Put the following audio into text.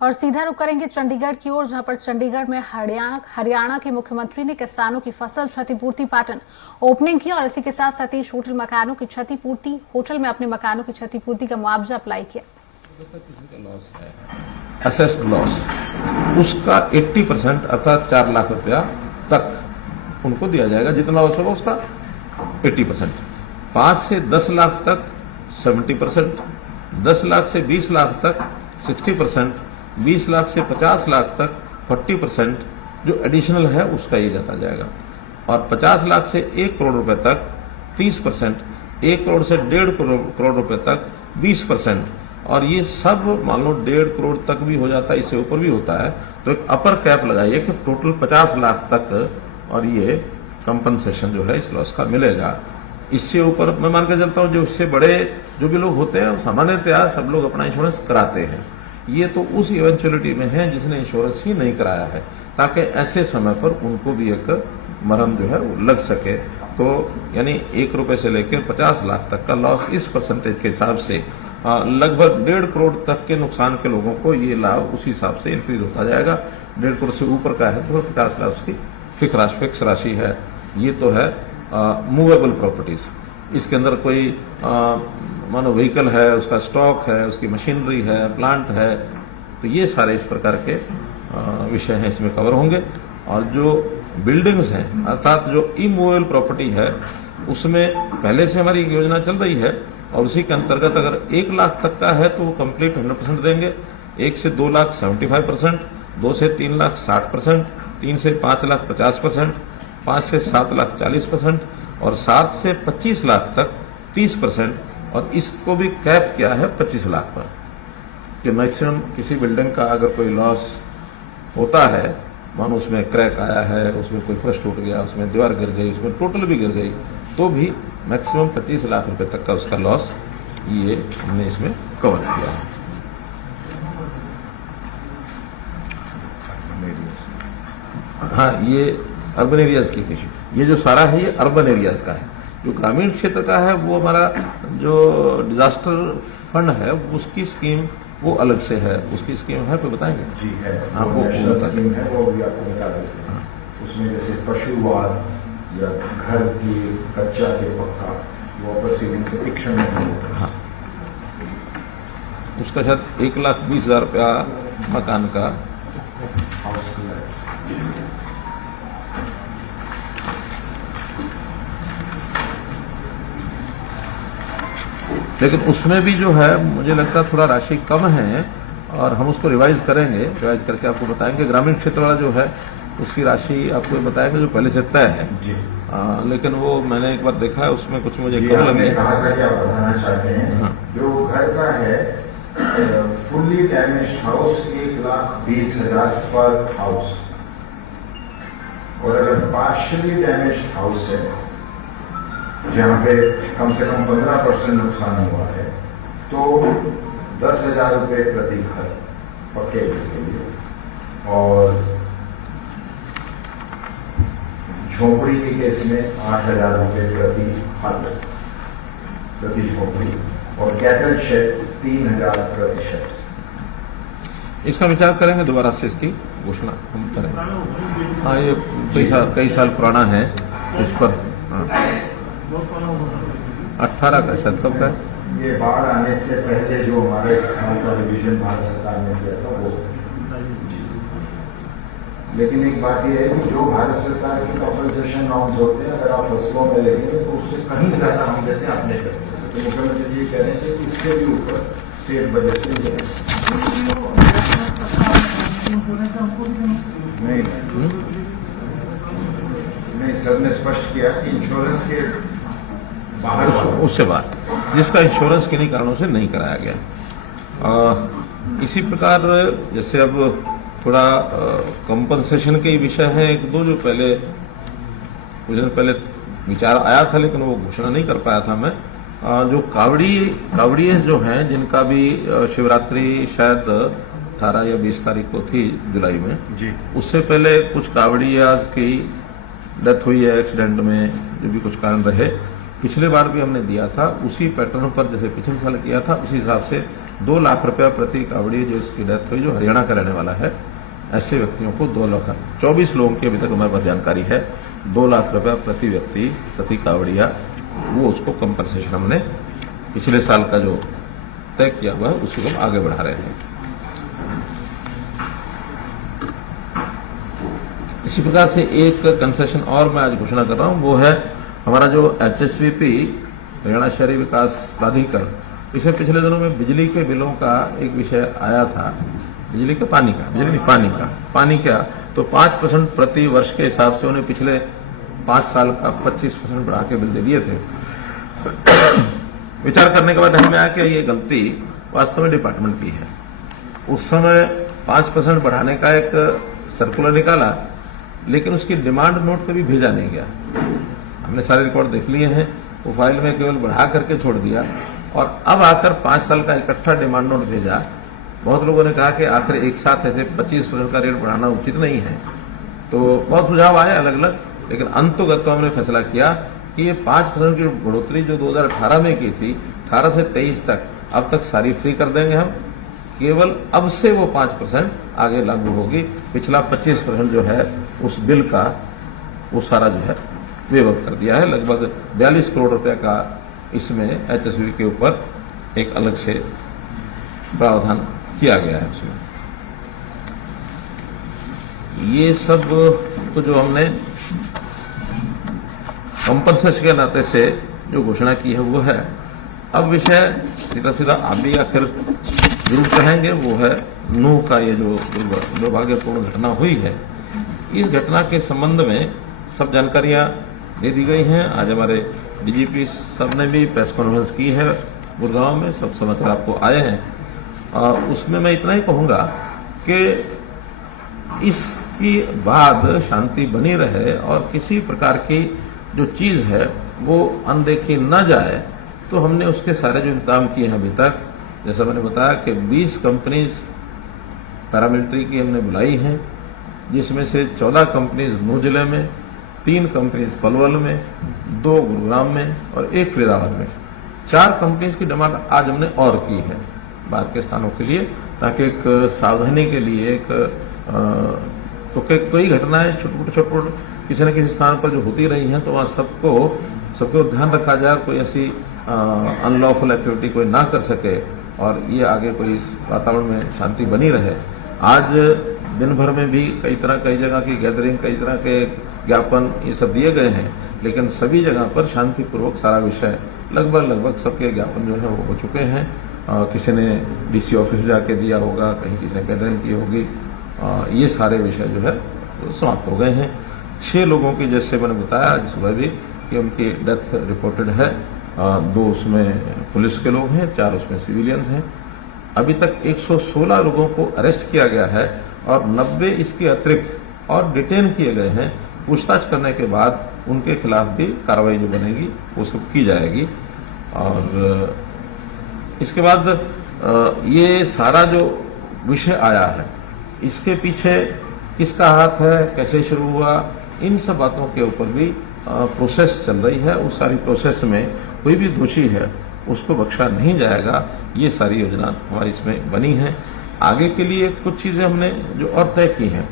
और सीधा रुख करेंगे चंडीगढ़ की ओर, जहां पर चंडीगढ़ में हरियाणा के मुख्यमंत्री ने किसानों की फसल क्षतिपूर्ति पैटर्न ओपनिंग की और इसी के साथ सतीश होटल मकानों की क्षतिपूर्ति होटल में अपने मकानों की क्षतिपूर्ति का मुआवजा अप्लाई किया। असेस्ड लॉस उसका 80% अर्थात 4 लाख रुपया तक उनको दिया जाएगा। जितना लॉस होगा उसका 80%। 5 से 10 लाख तक 70%, 10 लाख से 20 लाख तक 60%, 20 लाख से 50 लाख तक 40% जो एडिशनल है उसका ये जाता जाएगा। और 50 लाख से 1 करोड़ रुपए तक 30%, 1 करोड़ से 1.5 करोड़ रुपए तक 20%, और ये सब मान लो 1.5 करोड़ तक भी हो जाता है, इससे ऊपर भी होता है, तो एक अपर कैप लगाइए कि टोटल 50 लाख तक और ये कंपनसेशन जो है इस लॉस का मिलेगा। इससे ऊपर मैं मान के चलता हूं जो इससे बड़े जो भी लोग होते हैं सामान्यतया सब लोग अपना इंश्योरेंस कराते हैं। ये तो उस इवेंचुअलिटी में है जिसने इंश्योरेंस ही नहीं कराया है, ताकि ऐसे समय पर उनको भी एक मरहम जो है वो लग सके। तो यानी 1 रुपए से लेकर 50 लाख तक का लॉस इस परसेंटेज के हिसाब से लगभग 1.5 करोड़ तक के नुकसान के लोगों को ये लाभ उसी हिसाब से इंक्रीज होता जाएगा। 1.5 करोड़ से ऊपर का है तो 50 लाख उसकी फिक्स राशि है। ये तो है मूवेबल प्रॉपर्टीज। इसके अंदर कोई मानो व्हीकल है, उसका स्टॉक है, उसकी मशीनरी है, प्लांट है, तो ये सारे इस प्रकार के विषय हैं इसमें कवर होंगे। और जो बिल्डिंग्स हैं अर्थात जो इमूवेबल प्रॉपर्टी है उसमें पहले से हमारी योजना चल रही है और उसी के अंतर्गत अगर 1 लाख तक का है तो वो कंप्लीट 100% देंगे, 1 से 2 लाख 75%, 2 से 3 लाख 60%, 3 से 5 लाख 50%, 5 से 7 लाख 40% और 7 से 25 लाख तक 30%। और इसको भी कैप किया है 25 लाख पर कि मैक्सिमम किसी बिल्डिंग का अगर कोई लॉस होता है, मानो उसमें क्रैक आया है, उसमें कोई फर्श टूट गया, उसमें दीवार गिर गई, उसमें टोटल भी गिर गई, तो भी मैक्सिमम 25 लाख रुपए तक का उसका लॉस ये हमने इसमें कवर किया है। हाँ, ये अर्बन एरियाज की इशू, ये जो सारा है ये अर्बन एरियाज का है। जो ग्रामीण क्षेत्र का है वो हमारा जो डिजास्टर फंड है उसकी स्कीम वो अलग से है। उसकी स्कीम है तो बताएंगे? जी है, हाँ, वो नेशनल स्कीम है, वो भी आपको बता देते हैं। उसमें जैसे पशुवाद या घर की कच्चा के पक्का वो प्रोसीडिंग से फिक्शन नहीं होता। हाँ, उसका शायद 1,20,000 रुपया मकान का हाउस लेकिन उसमें भी जो है मुझे लगता है थोड़ा राशि कम है और हम उसको रिवाइज करेंगे, रिवाइज करके आपको बताएंगे। ग्रामीण क्षेत्र वाला जो है उसकी राशि आपको बताएंगे जो पहले से तय है। लेकिन वो मैंने एक बार देखा है उसमें कुछ मुझे कम लगे। कहा था कि आप बताना चाहते हैं। हाँ। जो घर का है फुल्ली डैमेज हाउस 1,20,000 पर हाउस, और अगर पार्शियली डैमेज हाउस है जहां पे कम से कम 15% नुकसान हुआ है तो 10,000 रुपये प्रति घर पक्के के लिए, और झोपड़ी के केस में 8,000 रुपये प्रति हट प्रति झोपड़ी, और कैटल शेड 3,000 प्रति शेड। इसका विचार करेंगे, दोबारा से इसकी घोषणा हम करेंगे। हाँ, ये कई साल पुराना है इस पर। 18 का शायद कब का है? ये बाढ़ आने से पहले जो हमारे इस साल का रिविजन भारत सरकार ने किया था वो। लेकिन एक बात यह है कि जो भारत सरकार के कंपनसेशन नॉर्म्स होते हैं अगर आप फसलों में लेंगे तो उससे कहीं ज्यादा हम देते हैं अपने पैसे से। तो मुख्यमंत्री ये कह रहे हैं कि इससे भी ऊपर स्टेट बजट से नहीं, सर ने स्पष्ट किया कि इंश्योरेंस के बाहर उससे बाहर जिसका इंश्योरेंस किन्हीं कारणों से नहीं कराया गया। इसी प्रकार जैसे अब थोड़ा कंपनसेशन के विषय है एक दो, जो पहले कुछ दिन पहले विचार आया था लेकिन वो घोषणा नहीं कर पाया था मैं। जो कावड़ी जो हैं जिनका भी शिवरात्रि शायद 18 या 20 तारीख को थी जुलाई में जी, उससे पहले कुछ कावड़ियाज की डेथ हुई है एक्सीडेंट में, जो भी कुछ कारण रहे। पिछले बार भी हमने दिया था उसी पैटर्न पर जैसे पिछले साल किया था उसी हिसाब से 2 लाख रुपया प्रति कावड़ी जो इसकी डेथ हुई, जो हरियाणा का रहने वाला है, ऐसे व्यक्तियों को 2 लाख, 24 लोगों की अभी तक हमारे पास जानकारी है, 2 लाख रुपया प्रति व्यक्ति प्रति कावड़िया, वो उसको कंपनसेशन हमने पिछले साल का जो तय किया हुआ है उसी को हम आगे बढ़ा रहे हैं। इसी प्रकार से एक कंसेशन और मैं आज घोषणा कर रहा हूं, वो है हमारा जो HSVP हरियाणा शहरी विकास प्राधिकरण, इसे पिछले दिनों में बिजली के बिलों का एक विषय आया था, बिजली का पानी का, बिजली नहीं पानी का, तो 5% प्रति वर्ष के हिसाब से उन्हें पिछले 5 साल का 25% बढ़ा के बिल दे दिए थे। विचार करने के बाद हमें आया कि ये गलती वास्तव में डिपार्टमेंट की है। उस समय 5% बढ़ाने का एक सर्कुलर निकाला, लेकिन उसकी डिमांड नोट कभी भेजा नहीं गया। हमने सारे रिकॉर्ड देख लिए हैं, वो फाइल में केवल बढ़ा करके छोड़ दिया, और अब आकर 5 साल का इकट्ठा डिमांड नोट भेजा। बहुत लोगों ने कहा कि आखिर एक साथ ऐसे 25% का रेट बढ़ाना उचित नहीं है, तो बहुत सुझाव आए अलग अलग, लेकिन अंततः तो हमने फैसला किया कि ये 5% की बढ़ोतरी जो 2018 में की थी, 18 से 23 तक, अब तक सारी फ्री कर देंगे हम। केवल अब से वो 5% आगे लागू होगी, पिछला 25% जो है उस बिल का वो सारा जो है वेव कर दिया है। लगभग 42 करोड़ रुपए का इसमें HSV के ऊपर एक अलग से प्रावधान किया गया है। उसमें ये सब तो जो हमने कंपनसेशन के नाते से जो घोषणा की है वो है। अब विषय सीधा सीधा आप भी आखिर जरूर कहेंगे, वो है नूह का ये जो दुर्भाग्यपूर्ण घटना हुई है। इस घटना के संबंध में सब जानकारियां दे दी गई हैं। आज हमारे DGP साहब ने भी प्रेस कॉन्फ्रेंस की है गुड़गांव में, सब समाचार आपको आए हैं। उसमें मैं इतना ही कहूंगा कि इसके बाद शांति बनी रहे और किसी प्रकार की जो चीज है वो अनदेखी न जाए, तो हमने उसके सारे जो इंतजाम किए हैं अभी तक, जैसा मैंने बताया कि 20 कंपनीज पैरामिलिट्री की हमने बुलाई हैं, जिसमें से 14 कंपनीज नूह जिले में, 3 कंपनीज पलवल में, 2 गुरुग्राम में और 1 फरीदाबाद में। 4 कंपनीज की डिमांड आज हमने और की है बाहर के स्थानों के लिए, ताकि एक सावधानी के लिए एक तो कई घटनाएं छोटे किसी न किसी स्थान पर जो होती रही हैं, तो वहाँ सबको ध्यान रखा जाए, कोई ऐसी अनलॉफुल एक्टिविटी कोई ना कर सके और ये आगे कोई वातावरण में शांति बनी रहे। आज दिन भर में भी कई जगह की गैदरिंग, कई तरह के ज्ञापन ये सब दिए गए हैं, लेकिन सभी जगह पर शांतिपूर्वक सारा विषय लगभग सबके ज्ञापन जो है वो हो चुके हैं। किसी ने DC ऑफिस जाके दिया होगा, कहीं किसी ने गैदरिंग की होगी, ये सारे विषय जो है वो समाप्त हो गए हैं। 6 लोगों की, जैसे मैंने बताया आज सुबह भी, कि उनकी डेथ रिपोर्टेड है। 2 उसमें पुलिस के लोग हैं, 4 उसमें सिविलियंस हैं। अभी तक 116 लोगों को अरेस्ट किया गया है और 90 इसके अतिरिक्त और डिटेन किए गए हैं। पूछताछ करने के बाद उनके खिलाफ भी कार्रवाई जो बनेगी वो सब की जाएगी। और इसके बाद ये सारा जो विषय आया है, इसके पीछे किसका हाथ है, कैसे शुरू हुआ, इन सब बातों के ऊपर भी प्रोसेस चल रही है। उस सारी प्रोसेस में कोई भी दोषी है उसको बख्शा नहीं जाएगा। ये सारी योजना हमारी इसमें बनी है। आगे के लिए कुछ चीजें हमने जो और तय की हैं,